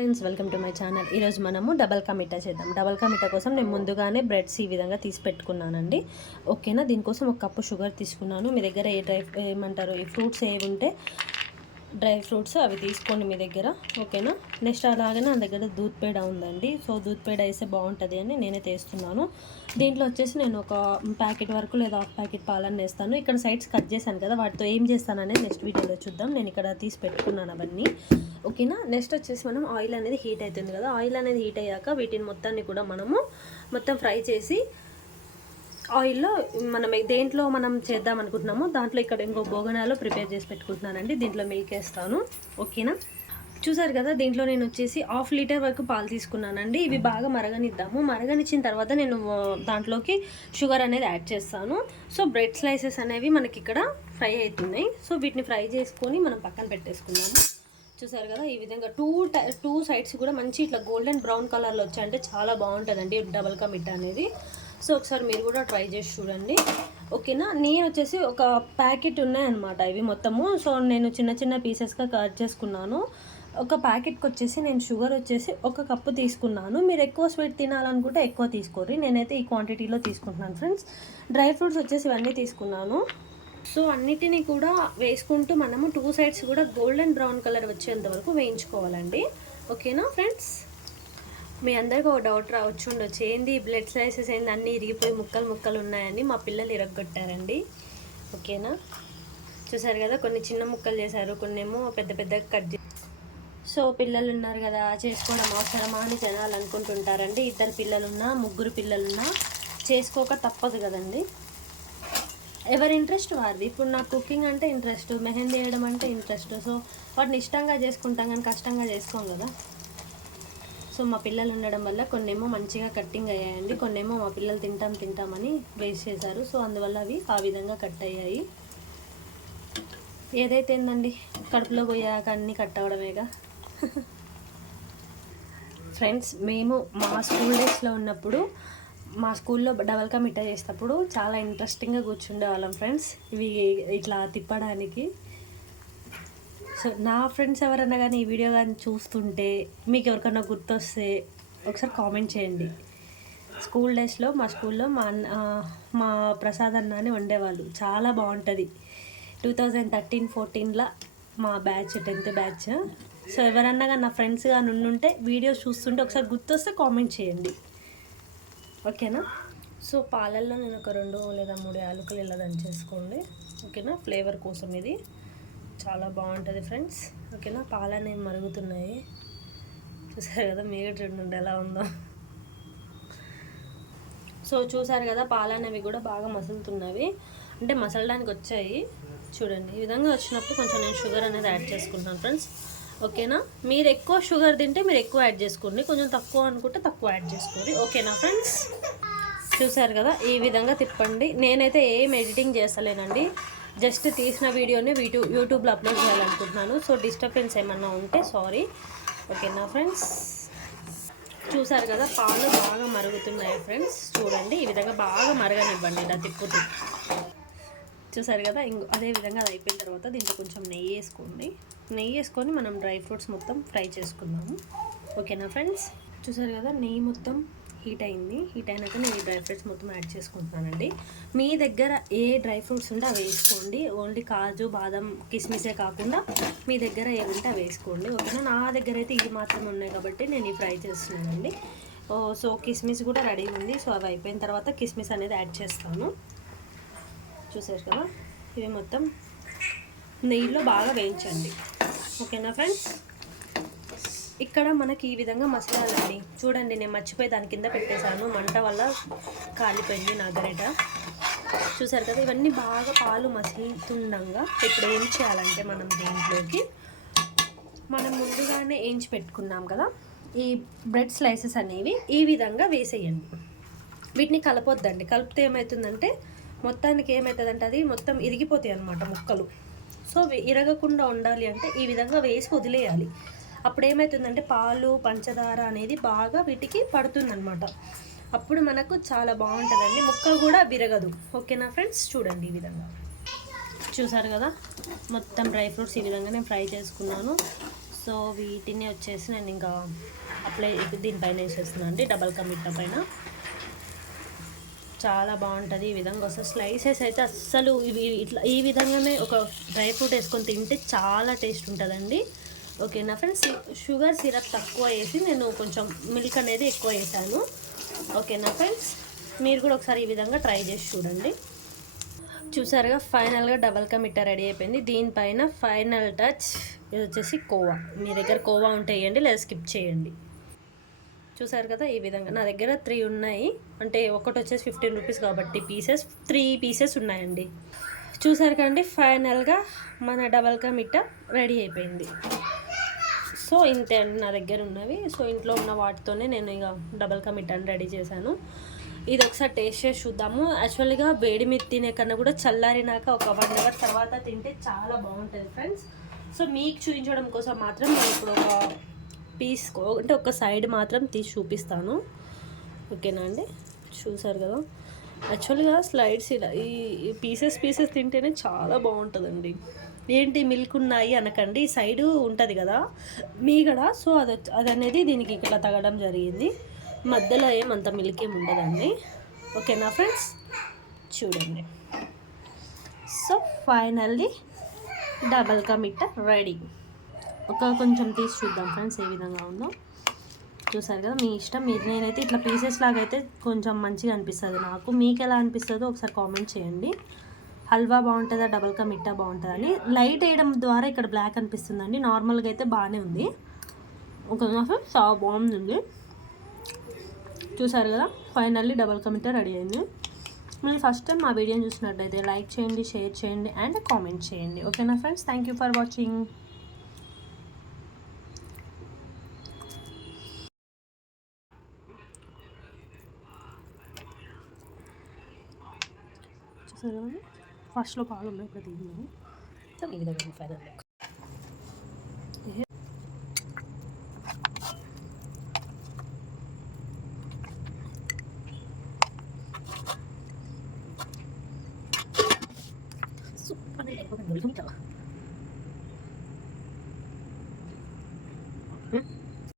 Friends, welcome to my channel. ఈరోజు మనము double కా మిఠా చేద్దాం. డబల్ కా మిఠా కోసం నేను ముందుగానే బ్రెడ్స్ ఈ విధంగా తీసి పెట్టుకున్నానండి. ఓకేనా, దీనికోసం ఒక కప్పు షుగర్ తీసుకున్నాను. మీ దగ్గర ఈ ఫ్రూట్స్ ఏవి ఉంటే డ్రై ఫ్రూట్స్ అవి తీసుకోండి మీ దగ్గర. ఓకేనా, నెక్స్ట్ అలాగే నా దగ్గర దూద్ పేడ ఉందండి. సో దూద్ పేడ వేస్తే బాగుంటుంది అని నేనే తీస్తున్నాను. దీంట్లో వచ్చేసి నేను ఒక ప్యాకెట్ వరకు లేదా హాఫ్ ప్యాకెట్ పాలన్నీ వేస్తాను. ఇక్కడ సైడ్స్ కట్ చేశాను కదా, వాటితో ఏం చేస్తాను అనేది నెక్స్ట్ వీడియోలో చూద్దాం. నేను ఇక్కడ తీసి పెట్టుకున్నాను అవన్నీ. ఓకేనా, నెక్స్ట్ వచ్చేసి మనం ఆయిల్ అనేది హీట్ అవుతుంది కదా, ఆయిల్ అనేది హీట్ అయ్యాక వీటిని మొత్తాన్ని కూడా మనము మొత్తం ఫ్రై చేసి ఆయిల్లో మనం దేంట్లో మనం చేద్దాం అనుకుంటున్నామో దాంట్లో ఇక్కడ ఇంకో బోగనాలో ప్రిపేర్ చేసి పెట్టుకుంటున్నానండి. దీంట్లో మిల్క్ వేస్తాను. ఓకేనా, చూసారు కదా, దీంట్లో నేను వచ్చేసి 1/2 లీటర్ వరకు పాలు తీసుకున్నానండి. ఇవి బాగా మరగనిద్దాము. మరగనిచ్చిన తర్వాత నేను దాంట్లోకి షుగర్ అనేది యాడ్ చేస్తాను. సో బ్రెడ్ స్లైసెస్ అనేవి మనకి ఇక్కడ ఫ్రై అవుతున్నాయి. సో వీటిని ఫ్రై చేసుకొని మనం పక్కన పెట్టేసుకున్నాము. చూసారు కదా, ఈ విధంగా టూ సైడ్స్ కూడా మంచి ఇట్లా గోల్డెన్ బ్రౌన్ కలర్లో వచ్చాయంటే చాలా బాగుంటుందండి డబల్ కా మిఠా అనేది. సో ఒకసారి మీరు కూడా ట్రై చేసి చూడండి. ఓకేనా, నేను వచ్చేసి ఒక ప్యాకెట్ ఉన్నాయన్నమాట ఇవి మొత్తము. సో నేను చిన్న చిన్న పీసెస్గా కట్ చేసుకున్నాను. ఒక ప్యాకెట్కి వచ్చేసి నేను షుగర్ వచ్చేసి 1 కప్పు తీసుకున్నాను. మీరు ఎక్కువ స్వీట్ తినాలనుకుంటే ఎక్కువ తీసుకోరు. నేనైతే ఈ క్వాంటిటీలో తీసుకుంటున్నాను ఫ్రెండ్స్. డ్రై ఫ్రూట్స్ వచ్చేసి ఇవన్నీ తీసుకున్నాను. సో అన్నిటినీ కూడా వేసుకుంటూ మనము 2 సైడ్స్ కూడా గోల్డెన్ బ్రౌన్ కలర్ వచ్చేంత వరకు వేయించుకోవాలండి. ఓకేనా ఫ్రెండ్స్, మీ అందరికీ ఒక డౌట్ రావచ్చు ఉండొచ్చు, ఏంది బ్లడ్ స్లైసెస్ ఏంది అన్నీ ఇరిగిపోయి ముక్కలు ఉన్నాయని. మా పిల్లలు ఇరగొట్టారండి. ఓకేనా, చూసారు కదా, కొన్ని చిన్న ముక్కలు చేశారు, కొన్ని ఏమో పెద్దగా కట్ చేశారు. సో పిల్లలు ఉన్నారు కదా, చేసుకోవడం అవసరమా అని జనాలు అనుకుంటుంటారండి. 2 పిల్లలున్నా 3 పిల్లలున్నా చేసుకోక తప్పదు కదండి. ఎవరి ఇంట్రెస్ట్ వారిది. ఇప్పుడు నాకు కుకింగ్ అంటే ఇంట్రెస్ట్, మెహందీ వేయడం అంటే ఇంట్రెస్ట్. సో వాటిని ఇష్టంగా చేసుకుంటాం కానీ కష్టంగా చేసుకోం కదా. సో మా పిల్లలు ఉండడం వల్ల కొన్నేమో మంచిగా కట్టింగ్ అయ్యాయండి, కొన్నేమో మా పిల్లలు తింటామని వేస్ట్ చేశారు. సో అందువల్ల అవి ఆ విధంగా కట్ అయ్యాయి. ఏదైతే ఏందండి, కడుపులో పోయాక అన్నీ కట్ అవ్వడమేగా. ఫ్రెండ్స్, మేము మా స్కూల్ డేస్లో ఉన్నప్పుడు మా స్కూల్లో డబల్ కా మిఠా చేసేటప్పుడు చాలా ఇంట్రెస్టింగ్గా కూర్చుండే వాళ్ళం ఫ్రెండ్స్, ఇవి ఇట్లా తిప్పడానికి. సో నా ఫ్రెండ్స్ ఎవరన్నా కానీ ఈ వీడియో కానీ చూస్తుంటే మీకు ఎవరికన్నా గుర్తొస్తే ఒకసారి కామెంట్ చేయండి. స్కూల్ డేస్లో మా స్కూల్లో మా ప్రసాద్ అన్న అని ఉండేవాళ్ళు, చాలా బాగుంటుంది. 2013-14లా మా బ్యాచ్, 10th బ్యాచ్. సో ఎవరన్నా కానీ నా ఫ్రెండ్స్ కానీ ఉండుంటే వీడియోస్ చూస్తుంటే ఒకసారి గుర్తొస్తే కామెంట్ చేయండి. ఓకేనా, సో పాలల్లో నేను ఒక 2 లేదా 3 యాలకులు ఇలా దంచేసుకోండి. ఓకేనా, ఫ్లేవర్ కోసం ఇది చాలా బాగుంటుంది ఫ్రెండ్స్. ఓకేనా, పాలు అనేవి మరుగుతున్నాయి, చూసారు కదా, మీరు చూడండి ఎలా ఉందో. సో చూసారు కదా, పాలు అనేవి కూడా బాగా మసులుతున్నవి, అంటే మసలడానికి వచ్చాయి. చూడండి, ఈ విధంగా వచ్చినప్పుడు కొంచెం నేను షుగర్ అనేది యాడ్ చేసుకుంటాను ఫ్రెండ్స్. ఓకేనా, మీరు ఎక్కువ షుగర్ తింటే మీరు ఎక్కువ యాడ్ చేసుకోండి, కొంచెం తక్కువ అనుకుంటే తక్కువ యాడ్ చేసుకోండి. ఓకేనా ఫ్రెండ్స్, చూసారు కదా, ఈ విధంగా తిప్పండి. నేనైతే ఏం ఎడిటింగ్ చేస్తలేనండి, జస్ట్ తీసిన వీడియోని యూట్యూబ్లో అప్లోడ్ చేయాలనుకుంటున్నాను. సో డిస్టర్బెన్స్ ఏమన్నా ఉంటే సారీ. ఓకేనా ఫ్రెండ్స్, చూసారు కదా, పాలు బాగా మరుగుతున్నాయి ఫ్రెండ్స్. చూడండి, ఈ విధంగా బాగా మరగనివ్వండి ఇలా తిప్పుతూ. చూసారు కదా, అదే విధంగా అది అయిపోయిన తర్వాత దీంట్లో కొంచెం నెయ్యి వేసుకోండి. నెయ్యి వేసుకొని మనం డ్రై ఫ్రూట్స్ మొత్తం ఫ్రై చేసుకుందాము. ఓకేనా ఫ్రెండ్స్, చూసారు కదా, నెయ్యి మొత్తం హీట్ అయింది. హీట్ అయినాక నేను ఈ డ్రై ఫ్రూట్స్ మొత్తం యాడ్ చేసుకుంటున్నానండి. మీ దగ్గర ఏ డ్రై ఫ్రూట్స్ ఉంటే అవి వేసుకోండి. ఓన్లీ కాజు, బాదం, కిస్మిసే కాకుండా మీ దగ్గర ఏవి ఉంటే అవి వేసుకోండి. ఓకేనా, నా దగ్గర అయితే ఇవి మాత్రం ఉన్నాయి కాబట్టి నేను ఇవి ఫ్రై చేస్తున్నానండి. సో కిస్మిస్ కూడా రెడీ ఉంది. సో అవి అయిపోయిన తర్వాత కిస్మిస్ అనేది యాడ్ చేస్తాను. చూసారు కదా, ఇవి మొత్తం నెయ్యిలో బాగా వేయించండి. ఓకేనా ఫ్రెండ్స్, ఇక్కడ మనకి ఈ విధంగా మసాలాలండి. చూడండి, నేను మర్చిపోయి దాని కింద పెట్టేశాను, మంట వల్ల కాలిపోయింది నా గరిట. చూసారు కదా, ఇవన్నీ బాగా పాలు మసులుతుండగా ఇప్పుడు ఏం చేయాలంటే మనం దీంట్లోకి మనం ముందుగానే వేయించి పెట్టుకున్నాం కదా ఈ బ్రెడ్ స్లైసెస్ అనేవి ఈ విధంగా వేసేయండి. వీటిని కలపొద్దండి, కలిపితే ఏమవుతుందంటే మొత్తానికి ఏమవుతుందంటే అది మొత్తం ఇరిగిపోతాయి అన్నమాట ముక్కలు. సో ఇరగకుండా ఉండాలి అంటే ఈ విధంగా వేసి వదిలేయాలి. అప్పుడు ఏమవుతుందంటే పాలు, పంచదార అనేది బాగా వీటికి పడుతుందన్నమాట. అప్పుడు మనకు చాలా బాగుంటుందండి, ముక్క కూడా విరగదు. ఓకేనా ఫ్రెండ్స్, చూడండి ఈ విధంగా. చూసారు కదా, మొత్తం డ్రై ఫ్రూట్స్ ఈ విధంగా నేను ఫ్రై చేసుకున్నాను. సో వీటిని వచ్చేసి నేను ఇంకా అప్లై దీనిపైన వేసేస్తున్నాను అండి, డబల్ కా మిట్టా పైన. చాలా బాగుంటుంది ఈ విధంగా వస్తుంది. స్లైసెస్ అయితే అస్సలు ఇవి ఇట్లా ఈ విధంగానే ఒక డ్రై ఫ్రూట్ వేసుకొని తింటే చాలా టేస్ట్ ఉంటుందండి. ఓకేనా ఫ్రెండ్స్, షుగర్ సిరప్ తక్కువ వేసి నేను కొంచెం మిల్క్ అనేది ఎక్కువ వేసాను. ఓకేనా ఫ్రెండ్స్, మీరు కూడా ఒకసారి ఈ విధంగా ట్రై చేసి చూడండి. చూసారుగా ఫైనల్గా డబల్ కా మిట్టా రెడీ అయిపోయింది. దీనిపైన ఫైనల్ టచ్ ఇది వచ్చేసి కోవా. మీ దగ్గర కోవా ఉంటే వేయండి, లేదా స్కిప్ చేయండి. చూసారు కదా ఈ విధంగా నా దగ్గర 3 ఉన్నాయి, అంటే ఒకటి వచ్చేసి 15 రూపీస్ కాబట్టి పీసెస్ 3 పీసెస్ ఉన్నాయండి. చూసారు కదండి ఫైనల్గా మన డబల్ కా మిట్టా రెడీ అయిపోయింది. సో ఇంతే అండి నా దగ్గర ఉన్నవి. సో ఇంట్లో ఉన్న వాటితోనే నేను ఇక డబల్ కా మిట్టాని రెడీ చేశాను. ఇది ఒకసారి టేస్ట్ చేసి చూద్దాము. యాక్చువల్గా వేడి మీద తినే కన్నా కూడా చల్లారినాక ఒక 1 అవర్ తర్వాత తింటే చాలా బాగుంటుంది ఫ్రెండ్స్. సో మీకు చూపించడం కోసం మాత్రం నేను ఇప్పుడు ఒక పీస్ అంటే ఒక సైడ్ మాత్రం తీసి చూపిస్తాను. ఓకేనా అండి, చూసారు కదా యాక్చువల్గా స్లైడ్స్ ఇలా ఈ పీసెస్ తింటేనే చాలా బాగుంటుందండి. ఏంటి మిల్క్ ఉన్నాయి అనకండి, ఈ సైడు ఉంటుంది కదా మీగడ, సో అది అనేది దీనికి ఇట్లా తగడం జరిగింది. మధ్యలో ఏమంత మిల్క్ ఏమి ఉండదండి. ఓకేనా ఫ్రెండ్స్, చూడండి. సో ఫైనల్లీ డబల్ కా మిట్టా రెడీ. కొంచెం తీసి చూద్దాం ఫ్రెండ్స్ ఏ విధంగా ఉందో. చూసారు కదా, మీ ఇష్టం. నేనైతే ఇట్లా పీసెస్ లాగా అయితే కొంచెం మంచిగా అనిపిస్తుంది నాకు. మీకు ఎలా అనిపిస్తుందో ఒకసారి కామెంట్ చేయండి. హల్వా బాగుంటుందా, డబల్ కా మిట్టా బాగుంటుందా అని. లైట్ వేయడం ద్వారా ఇక్కడ బ్లాక్ అనిపిస్తుందండి, నార్మల్గా అయితే బాగానే ఉంది. ఓకేనా ఫ్రెండ్స్, చాలా బాగుంది. చూసారు కదా ఫైనల్లీ డబల్ కా మిట్టా రెడీ అయింది. మీరు ఫస్ట్ టైం మా వీడియోని చూసినట్టయితే లైక్ చేయండి, షేర్ చేయండి అండ్ కామెంట్ చేయండి. ఓకేనా friends, thank you for watching. చూసారు కదా ఫస్ట్లో పాలు ఉన్నాయి, ఇప్పుడు తీసినాము. సో ఈ విధంగా ఫైనల్ సూపర్.